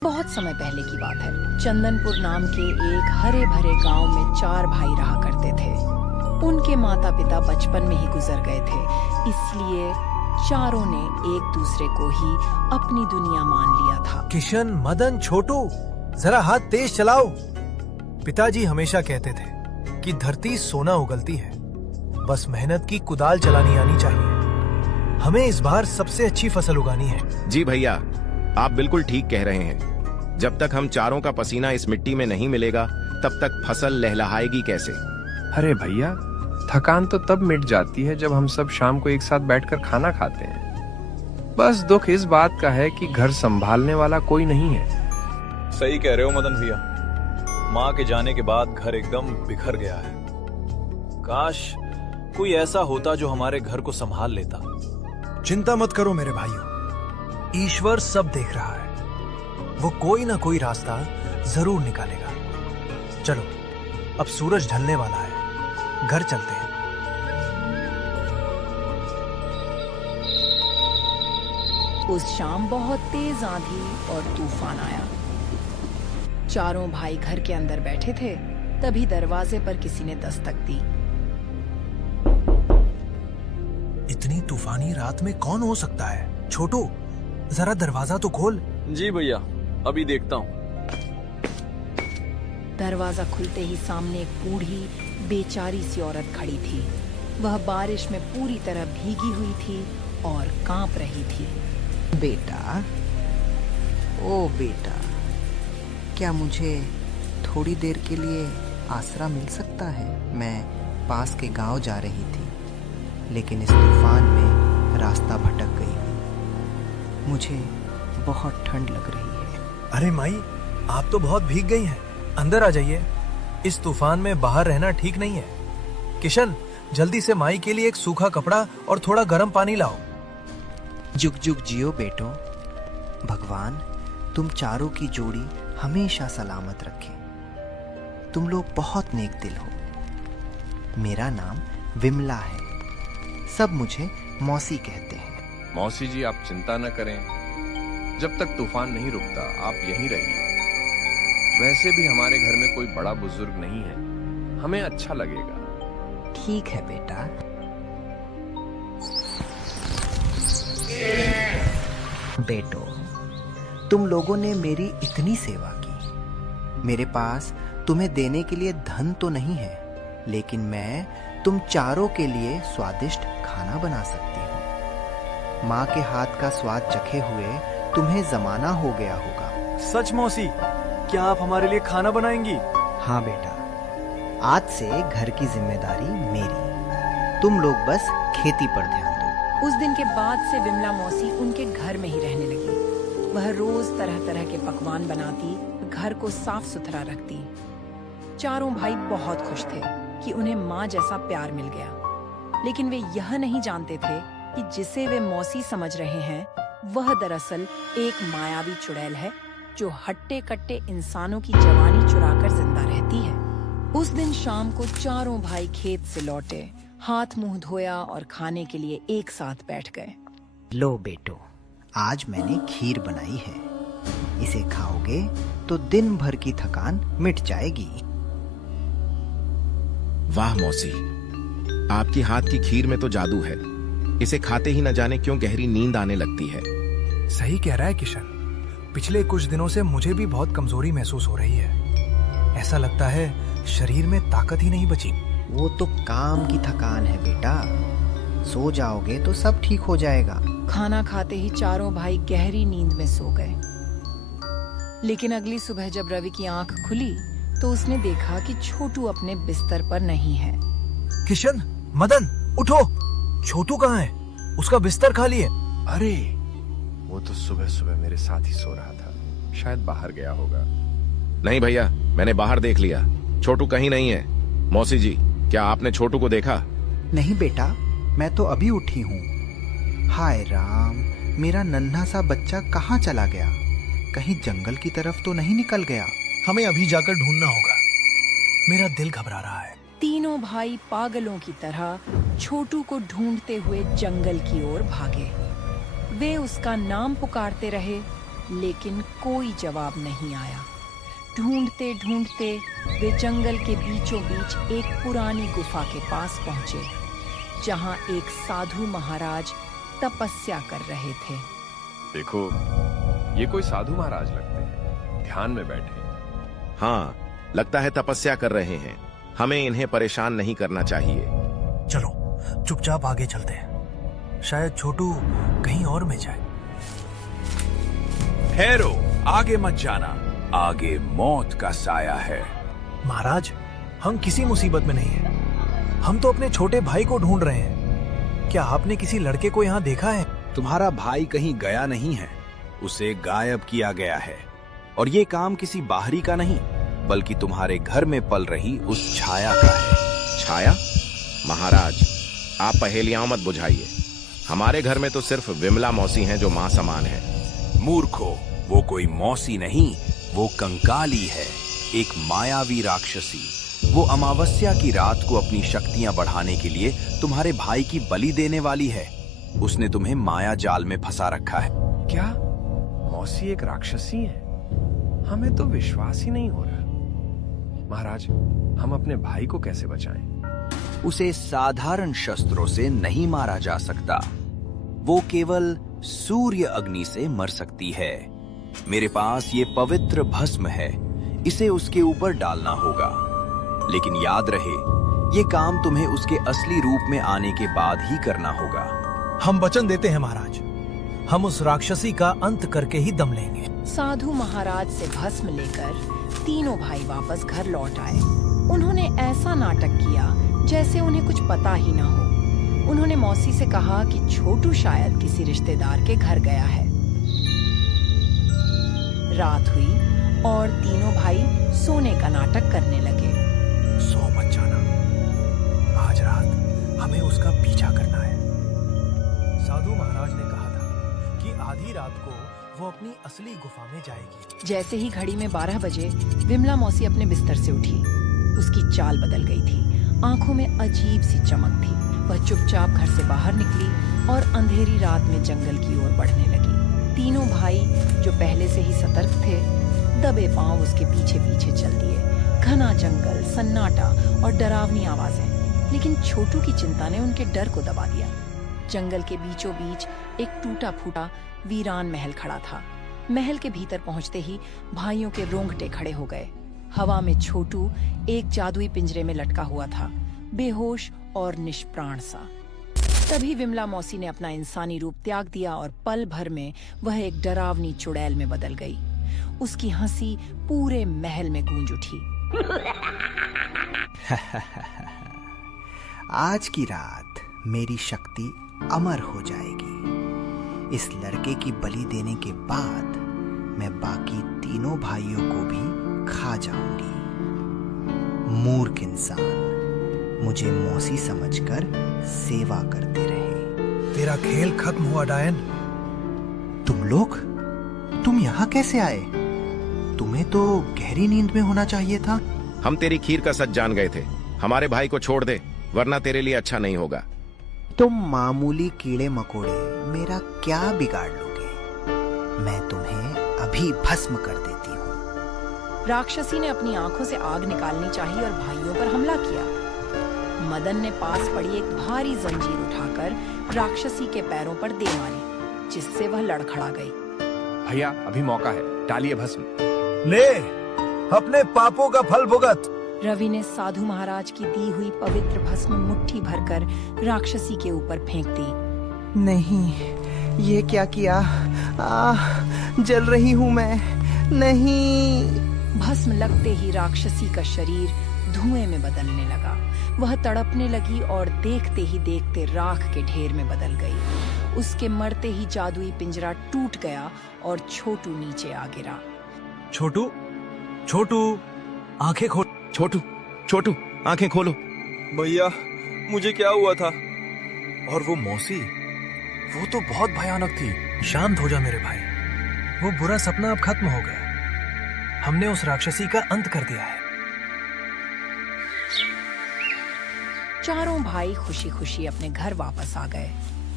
बहुत समय पहले की बात है। चंदनपुर नाम के एक हरे भरे गांव में 4 भाई रहा करते थे। उनके माता पिता बचपन में ही गुजर गए थे, इसलिए चारों ने एक दूसरे को ही अपनी दुनिया मान लिया था। किशन, मदन, छोटू, जरा हाथ तेज चलाओ। पिताजी हमेशा कहते थे कि धरती सोना उगलती है, बस मेहनत की कुदाल चलानी आनी चाहिए। हमें इस बार सबसे अच्छी फसल उगानी है। जी भैया, आप बिल्कुल ठीक कह रहे हैं। जब तक हम चारों का पसीना इस मिट्टी में नहीं मिलेगा, तब तक फसल लहलहाएगी कैसे? अरे भैया, थकान तो तब मिट जाती है जब हम सब शाम को एक साथ बैठकर खाना खाते हैं। बस दुख इस बात का है कि घर संभालने वाला कोई नहीं है। सही कह रहे हो मदन भैया, माँ के जाने के बाद घर एकदम बिखर गया है। काश कोई ऐसा होता जो हमारे घर को संभाल लेता। चिंता मत करो मेरे भाइयों, ईश्वर सब देख रहा है। वो कोई ना कोई रास्ता जरूर निकालेगा। चलो, अब सूरज ढलने वाला है, घर चलते हैं। उस शाम बहुत तेज आंधी और तूफान आया। चारों भाई घर के अंदर बैठे थे, तभी दरवाजे पर किसी ने दस्तक दी। इतनी तूफानी रात में कौन हो सकता है? छोटू, जरा दरवाजा तो खोल। जी भैया, अभी देखता हूँ। दरवाजा खुलते ही सामने एक बूढ़ी बेचारी सी औरत खड़ी थी। वह बारिश में पूरी तरह भीगी हुई थी और कांप रही थी। बेटा, ओ बेटा, क्या मुझे थोड़ी देर के लिए आसरा मिल सकता है? मैं पास के गांव जा रही थी, लेकिन इस तूफान में रास्ता भटक गई हूँ। मुझे बहुत ठंड लग रही है। अरे माई, आप तो बहुत भीग गई हैं। अंदर आ जाइए, इस तूफान में बाहर रहना ठीक नहीं है। किशन, जल्दी से माई के लिए एक सूखा कपड़ा और थोड़ा गर्म पानी लाओ। जुग जुग जियो बेटो। भगवान तुम चारों की जोड़ी हमेशा सलामत रखे। तुम लोग बहुत नेक दिल हो। मेरा नाम विमला है, सब मुझे मौसी कहते हैं। मौसी जी, आप चिंता न करें। जब तक तूफान नहीं रुकता, आप यहीं रहिए। वैसे भी हमारे घर में कोई बड़ा बुजुर्ग नहीं है, हमें अच्छा लगेगा। ठीक है बेटा। बेटो, तुम लोगों ने मेरी इतनी सेवा की। मेरे पास तुम्हें देने के लिए धन तो नहीं है, लेकिन मैं तुम चारों के लिए स्वादिष्ट खाना बना सकती हूँ। माँ के हाथ का स्वाद चखे हुए तुम्हें जमाना हो गया होगा। सच मौसी, क्या आप हमारे लिए खाना बनाएंगी? हाँ बेटा, आज से घर की जिम्मेदारी मेरी। तुम लोग बस खेती पर ध्यान दो। उस दिन के बाद से विमला मौसी उनके घर में ही रहने लगी। वह रोज तरह तरह के पकवान बनाती, घर को साफ सुथरा रखती। चारों भाई बहुत खुश थे कि उन्हें माँ जैसा प्यार मिल गया, लेकिन वे यह नहीं जानते थे कि जिसे वे मौसी समझ रहे हैं, वह दरअसल एक मायावी चुड़ैल है जो हट्टे कट्टे इंसानों की जवानी चुराकर जिंदा रहती है। उस दिन शाम को चारों भाई खेत से लौटे, हाथ मुंह धोया और खाने के लिए एक साथ बैठ गए। लो बेटो, आज मैंने खीर बनाई है। इसे खाओगे तो दिन भर की थकान मिट जाएगी। वाह मौसी, आपकी हाथ की खीर में तो जादू है। इसे खाते ही न जाने क्यों गहरी नींद आने लगती है। सही कह रहा है किशन, पिछले कुछ दिनों से मुझे भी बहुत कमजोरी महसूस हो रही है। ऐसा लगता है शरीर में ताकत ही नहीं बची। वो तो काम की थकान है बेटा। सो जाओगे तो सब ठीक हो जाएगा। खाना खाते ही चारों भाई गहरी नींद में सो गए। लेकिन अगली सुबह जब रवि की आंख खुली तो उसने देखा कि छोटू अपने बिस्तर पर नहीं है। किशन, मदन, उठो। छोटू कहाँ है? उसका बिस्तर खाली है। अरे, वो तो सुबह सुबह मेरे साथ ही सो रहा था। शायद बाहर गया होगा। नहीं भैया, मैंने बाहर देख लिया, छोटू कहीं नहीं है। मौसी जी, क्या आपने छोटू को देखा? नहीं बेटा, मैं तो अभी उठी हूँ। हाय राम, मेरा नन्हा सा बच्चा कहाँ चला गया? कहीं जंगल की तरफ तो नहीं निकल गया? हमें अभी जाकर ढूंढना होगा। मेरा दिल घबरा रहा है। तीनों भाई पागलों की तरह छोटू को ढूंढते हुए जंगल की ओर भागे। वे उसका नाम पुकारते रहे, लेकिन कोई जवाब नहीं आया। ढूंढते ढूंढते वे जंगल के बीचों बीच एक पुरानी गुफा के पास पहुंचे, जहां एक साधु महाराज तपस्या कर रहे थे। देखो, ये कोई साधु महाराज लगते हैं, ध्यान में बैठे। हाँ, लगता है तपस्या कर रहे हैं। हमें इन्हें परेशान नहीं करना चाहिए। चलो चुपचाप आगे चलते हैं, शायद छोटू कहीं और में जाए। ठहरो, आगे मत जाना, आगे मौत का साया है। महाराज, हम किसी मुसीबत में नहीं हैं। हम तो अपने छोटे भाई को ढूंढ रहे हैं। क्या आपने किसी लड़के को यहाँ देखा है? तुम्हारा भाई कहीं गया नहीं है, उसे गायब किया गया है। और ये काम किसी बाहरी का नहीं, बल्कि तुम्हारे घर में पल रही उस छाया का है। छाया? महाराज, आप पहेलियां मत बुझाइए। हमारे घर में तो सिर्फ विमला मौसी हैं जो मां समान है। मूर्खो, वो कोई मौसी नहीं, वो कंकाली है, एक मायावी राक्षसी। वो अमावस्या की रात को अपनी शक्तियां बढ़ाने के लिए तुम्हारे भाई की बलि देने वाली है। उसने तुम्हें माया जाल में फंसा रखा है। क्या मौसी एक राक्षसी है? हमें तो विश्वास ही नहीं हो रहा। महाराज, हम अपने भाई को कैसे बचाएं? उसे साधारण शस्त्रों से नहीं मारा जा सकता, वो केवल सूर्य अग्नि से मर सकती है। मेरे पास ये पवित्र भस्म है, इसे उसके ऊपर डालना होगा। लेकिन याद रहे, ये काम तुम्हें उसके असली रूप में आने के बाद ही करना होगा। हम वचन देते हैं महाराज, हम उस राक्षसी का अंत करके ही दम लेंगे। साधु महाराज से भस्म लेकर तीनों भाई वापस घर लौट आए। उन्होंने ऐसा नाटक किया जैसे उन्हें कुछ पता ही ना हो। उन्होंने मौसी से कहा कि छोटू शायद किसी रिश्तेदार के घर गया है। रात हुई और तीनों भाई सोने का नाटक करने लगे। सो मत जाना, आज रात हमें उसका पीछा करना है। साधु महाराज ने कहा था कि आधी रात को वो अपनी असली गुफा में जाएगी। जैसे ही घड़ी में 12 बजे विमला मौसी अपने बिस्तर से उठी। उसकी चाल बदल गई थी, आंखों में अजीब सी चमक थी। वह चुपचाप घर से बाहर निकली और अंधेरी रात में जंगल की ओर बढ़ने लगी। तीनों भाई, जो पहले से ही सतर्क थे, दबे पांव उसके पीछे पीछे चल दिए। घना जंगल, सन्नाटा और डरावनी आवाजें, लेकिन छोटू की चिंता ने उनके डर को दबा दिया। जंगल के बीचों बीच एक टूटा फूटा वीरान महल खड़ा था। महल के भीतर पहुंचते ही भाइयों के रोंगटे खड़े हो गए। हवा में छोटू एक जादुई पिंजरे में लटका हुआ था, बेहोश और निष्प्राण सा। तभी विमला मौसी ने अपना इंसानी रूप त्याग दिया और पल भर में वह एक डरावनी चुड़ैल में बदल गई। उसकी हंसी पूरे महल में गूंज उठी। आज की रात मेरी शक्ति अमर हो जाएगी। इस लड़के की बलि देने के बाद मैं बाकी तीनों भाइयों को भी खा जाऊंगी। मूर्ख इंसान मुझे मौसी समझकर सेवा करते रहे। तेरा खेल खत्म हुआ डायन। तुम लोग, तुम यहाँ कैसे आए? तुम्हें तो गहरी नींद में होना चाहिए था। हम तेरी खीर का सच जान गए थे। हमारे भाई को छोड़ दे, वरना तेरे लिए अच्छा नहीं होगा। तुम मामूली कीड़े मकोड़े मेरा क्या बिगाड़ लोगे? मैं तुम्हें अभी भस्म कर देती हूँ। राक्षसी ने अपनी आंखों से आग निकालनी चाहिए और भाइयों पर हमला किया। मदन ने पास पड़ी एक भारी जंजीर उठाकर राक्षसी के पैरों पर दे मारी, जिससे वह लड़खड़ा गई। भैया, अभी मौका है, डालिए भस्म। ले, अपने पापों का फल भुगत। रवि ने साधु महाराज की दी हुई पवित्र भस्म मुट्ठी भरकर राक्षसी के ऊपर फेंक दी। नहीं, ये क्या किया? जल रही हूँ मैं। नहीं। भस्म लगते ही राक्षसी का शरीर धुएं में बदलने लगा। वह तड़पने लगी और देखते ही देखते राख के ढेर में बदल गई। उसके मरते ही जादुई पिंजरा टूट गया और छोटू नीचे आ गिरा। छोटू, छोटू, आंखें खोल। छोटू, छोटू, आंखें खोलो। भैया, मुझे क्या हुआ था? और वो मौसी, वो तो बहुत भयानक थी। शांत हो जा मेरे भाई, वो बुरा सपना अब खत्म हो गया। हमने उस राक्षसी का अंत कर दिया है। चारों भाई खुशी खुशी अपने घर वापस आ गए।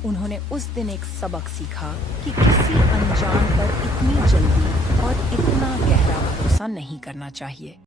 उन्होंने उस दिन एक सबक सीखा कि किसी अनजान पर इतनी जल्दी और इतना गहरा भरोसा नहीं करना चाहिए।